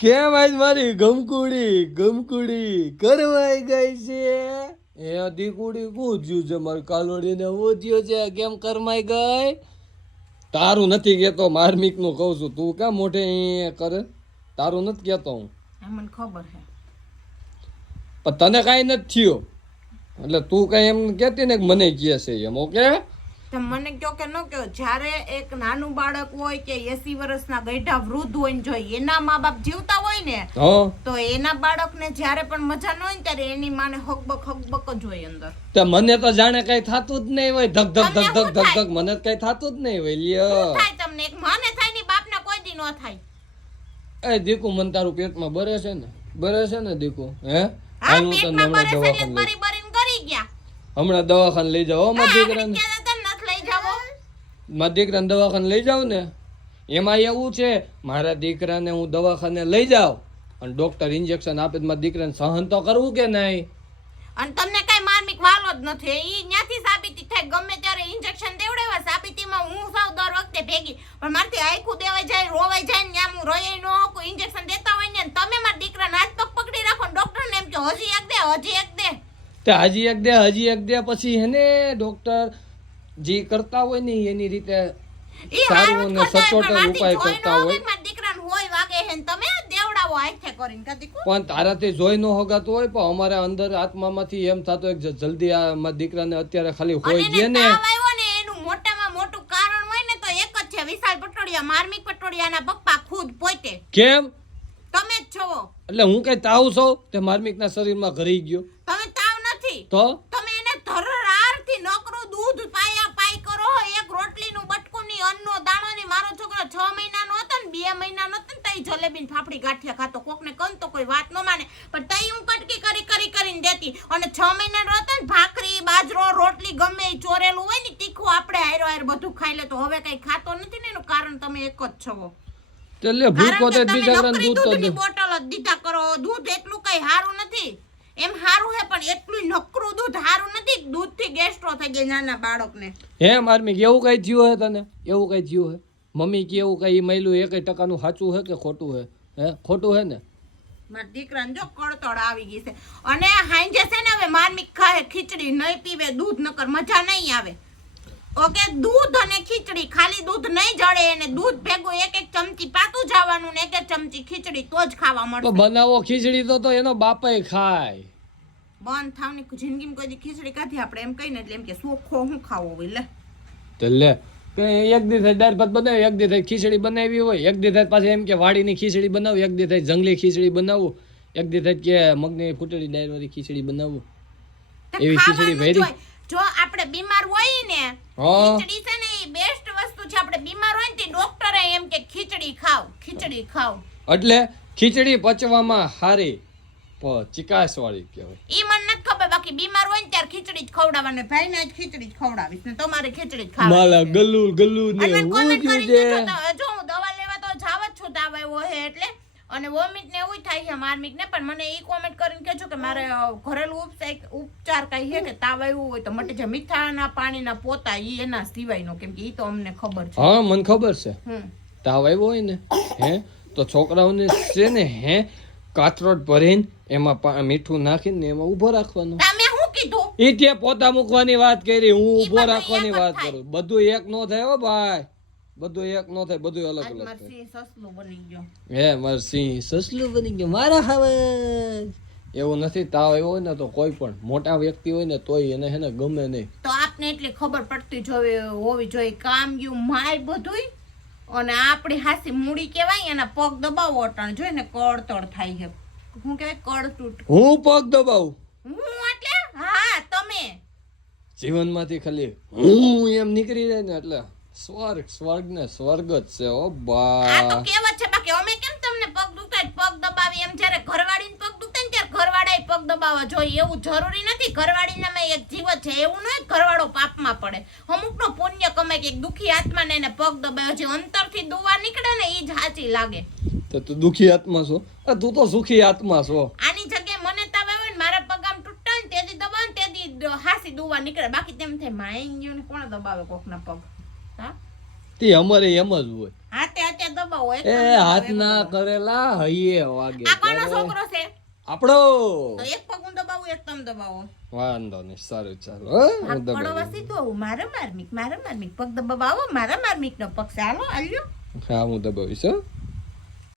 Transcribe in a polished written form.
કેમ આજ મારી ગમકુડી કરવાઈ ગઈ છે? એ દીકુડી પૂછ્યું છે મારી કાલોડીને પૂછ્યું છે કેમ કરમાઈ ગઈ? તારું નથી કેતો, માર્મિક નું કઉ છું. તું ક્યાં મોઢે અહીં કરે? તારું નથી કેતો હું. મને ખબર છે પણ તને કઈ નથી થયું એટલે તું કઈ એમ કેતી ને કે મને કહે છે એમ. ઓકે, તો મને કયો કે ન કયો, જ્યારે એક નાનું બાળક હોય કે 80 વર્ષના ગઈઢા વૃદ્ધ હોય ને જો એના મા બાપ જીવતા હોય ને હા તો એના બાળકને જ્યારે પણ મજા ન હોય ને ત્યારે એની માને હકબક જ હોય અંદર. તો મને તો જાણે કઈ થતું જ નહીં હોય. ધક ધક ધક ધક ધક ધક મને કઈ થતું જ નહીં હોય. લ્યો થાય તમને એક માને થાય ને બાપને કોઈ દી ન થાય. એ દીકુ મને તારું પેટમાં બરે છે ને? બરે છે ને દીકુ? હે હા, હાલ હું તને પેટમાં હમણાં બરે છે એટલે દવાખાને લઈ બરી કરી ગયા. હમણાં દવાખાને લઈ જાઓ. મારા દીકરાને નથી લઈ જાવો. મારા દીકરાને દવાખાને લઈ જાવ ને, એમાં એવું છે મારા દીકરાને હું દવાખાને લઈ જાઉં અને ડોક્ટર ઇન્જેક્શન આપે તો મારા દીકરાને સહન તો કરવું કે નહીં? અને તમને કઈ માર્મિક વાલો જ નથી. ઈ ન્યાથી સાબિતી થાય. ગમે ત્યારે ઇન્જેક્શન દેવડાવ્યા સાબિતીમાં હું સાવ દર વખતે ભેગી, પણ મારથી આખું દેવાઈ જાય, રોવાઈ જાય ને ન્યા હું રોઈ ન હકું. ઇન્જેક્શન દેતા હોય ને તમે મારા દીકરાના હાથ પગ પકડી રાખો ને ડોક્ટરને એમ કે હજી એક દે, હજી એક દે. તો હજી એક દે પછી હેને ડોક્ટર જે કરતા હોય ને એની રીતે ઈ સારું હારું જ અને કરતા હોય, સચોટ પણ ઉપાય મારથી કરતા જોઈ હોય. ન મારા દીકરાને હોય વાગે હે ને તમે દેવડાવો હાથે કરીને કદી કો. પણ તારાથી જોઈ ન હોગાતું હોય, પણ અમારે અંદર આત્મામાંથી એમ થતું હોય કે જલ્દી આ મારા દીકરાને અત્યારે ખાલી અને હોય એને જે ને. તાવ આવ્યો ને એનું મોટામાં મોટું કારણ હોય ને તો એક જ છે, વિશાલ પટોડિયા, માર્મિક પટોડિયાના પપ્પા ખુદ પોતે. કેમ? તમે જ છો. એટલે હું કઈ તાવ છું તે માર્મિકના શરીરમાં ઘરી ગયો તમે તાવ નથી. તો તમે એને ધરરારથી નકરું દૂધ પાયા પાઈ કરો. એક રોટલીનું બટકું ની અન્નનો દાણો ની. મારો છોકરો 6 મહિનાનો હતો ને 2 મહિનાનો હતો ને તઈ જલેબી ને ફાફડી ગાંઠિયા ખાતો. કોકને કહું તો કોઈ વાત ન માને, પણ તઈ હું કટકી કરીને દેતી. અને 6 મહિનાનો હતો ને ભાખરી બાજરો રોટલી ગમે ઈ ચોરેલું હોય ને તીખું આપણે હાયરો બધું ખાઈ લે. તો હવે કઈ ખાતો નથી ને એનું કારણ તમે એક જ છો. એટલે ભૂખો તે બિચારાને નકરી દૂધ તો દે. દૂધની બોટલ જ દીધા કરો. દૂધ એટલું કઈ હારું નથી. એમ હારું હે પણ એટલું નકરું દૂધ હારું નથી. દૂધથી ગેસ્ટ્રો થઈ ગઈ નાના બાળકને. હે માર્મિક એવું કઈ થયું હે તને? એવું કઈ થયું હે? મમ્મી કે એવું કઈ મહિલું 1% નું સાચું હે કે ખોટું હે? હે ખોટું હે ને? મારા દીકરાને જો કળતળ આવી ગઈ છે. અને હાંજે છે ને હવે માર્મિક ખાય ખીચડી નહીં પીવે દૂધ નકર મજા નહીં આવે. ઓકે, દૂધ અને ખીચડી, ખાલી દૂધ નહીં જડે એને દૂધ ભેગું એક ચમચી પાતું જવાનું ને 1 ચમચી ખીચડી તો જ ખાવા તો મળશે. બનાવો ખીચડી તો એનો બાપાય ખાય. બંધ થાવની જિંદગીમાં કોઈ દી ખીચડી કાઢી આપણે એમ કહીને એટલે એમ કે સોખો હું ખાવો હોય લે. તો લે એક દી થાય દાળ ભાત બનાવી, એક દી થાય ખીચડી બનાવી હોય, એક દી થાય પાછી એમ કે વાડીની ખીચડી બનાવું, એક દી થાય જંગલી ખીચડી બનાવું, એક દી થાય કે મગની ફૂટેલી દાળ વાળી ખીચડી બનાવું. એવી ખીચડી ભરી. જો આપણે બીમાર હોય ને ખીચડી છે ને એ બેસ્ટ વસ્તુ છે. આપણે બીમાર હોય ને તે ડોક્ટરે એમ કે ખીચડી ખાવ. એટલે ખીચડી પચવામાં હારી ચિકાસ વાળી કહેવાય. ઈ મને નથી ખબર, બાકી બીમાર હોય ને ત્યારે ખીચડી જ ખવડાવવાની. ભાઈને જ ખીચડી જ ખવડાવીશ ને તમારે ખીચડી જ ખાવાની. માલા ગલ્લુ ને અને હું comment જો કરીને છે. જો હું દવા લેવા તો જાવ જ છું તાવ આવ્યો હે એટલે. અને વોમિટ ને એવું થાય છે માર્મિક ને, પણ મને ઈ કોમેન્ટ કરીને કહેજો કે મારે ઘરેલું ઉપચાર કઈ છે કે તાવ આવ્યો હોય તો મટી જાય. મીઠાના પાણીના પોતા ઈ એના સિવાયનો, કેમ કે ઈ તો અમને ખબર છે. હા મને ખબર છે. તાવ આવ્યો હોય ને હે તો છોકરાઓને છે ને હે કાથરોટ ભરીને એમાં મીઠું નાખીને એમાં ઊભો રાખવાનો. તમે શું કીધું? ઈ ત્યાં પોતા મૂકવાની વાત કરી, હું ઊભો બધું રાખવાની એક જ વાત થાય. કરું. બધું એક નો થાય હો ભાઈ, બધું એક નો થાય, બધું અલગ અલગ થાય. મરસી સસલું બની ગયો. હે માર સિંહ સસલું બની ગયું મારા હવે. એવું નથી. તાવ આવ્યો હોય ને તો કોઈ પણ મોટા વ્યક્તિ હોય ને તોય એને હે ને ગમે નહીં. તો આપને એટલી ખબર પડતી હોવી જોઈએ કામ ગયું માય બધુંય. અને આપણી હાસી મૂડી કહેવાય એના પગ દબાવો અટાણ જોઈ ને કળતળ થાય છે. હું કહેવાય કળતૂટ. હું પગ દબાવું હું એટલે હા તમે જીવનમાંથી ખાલી હું એમ નીકળી જાય ને એટલે સ્વર્ગ ને સ્વર્ગ જ છે ઓ આ બા. તો કહેવત છે. બાકી અમે કેમ તમને પગ દુખાય પગ દબાવી એમ જ્યારે ઘરવાળીને પગ દુખે ને ત્યારે ઘરવાળાએ પગ દબાવવા જોઈએ એવું જરૂરી નથી. ઘરવાળીનામાં એક જીવત છે એવું નહીં ઘરવાળો પાપમાં પડે. અમુકનો પુણ્ય કમાય કે એક દુખી આત્માને એને પગ દબાવ્યો છે અંતરથી દુવા નીકળે ને ઈ જ સાચી લાગે. તો તું દુખી આત્મા છો? તું તો સુખી આત્મા છો. આની જગ્યાએ મને તાવ આવ્યો ને મારા પગ આમ તૂટતા હોય ને તેથી દબાવ ને તેથી હાસી દુવા નીકળે. બાકી તેમ થાય માઈ ગયો ને કોણ દબાવે કોકના પગ? હા તે અમારે એમ જ હોય. હા તે અત્યારે દબાવો દબાવો એક એ હાથ ના કરેલા હૈયે વાગે આ કોનો છોકરો છે આપણો તો એક પગ હું દબાવું એક તમે દબાવો વાંધો નહીં સારું ચાલો હો હું દબાવી પડવાસી તો મારે માર્મિક પગ દબાવો મારા માર્મિક નો પગ ચાલો આલ્યો હા હું દબાવીશ હો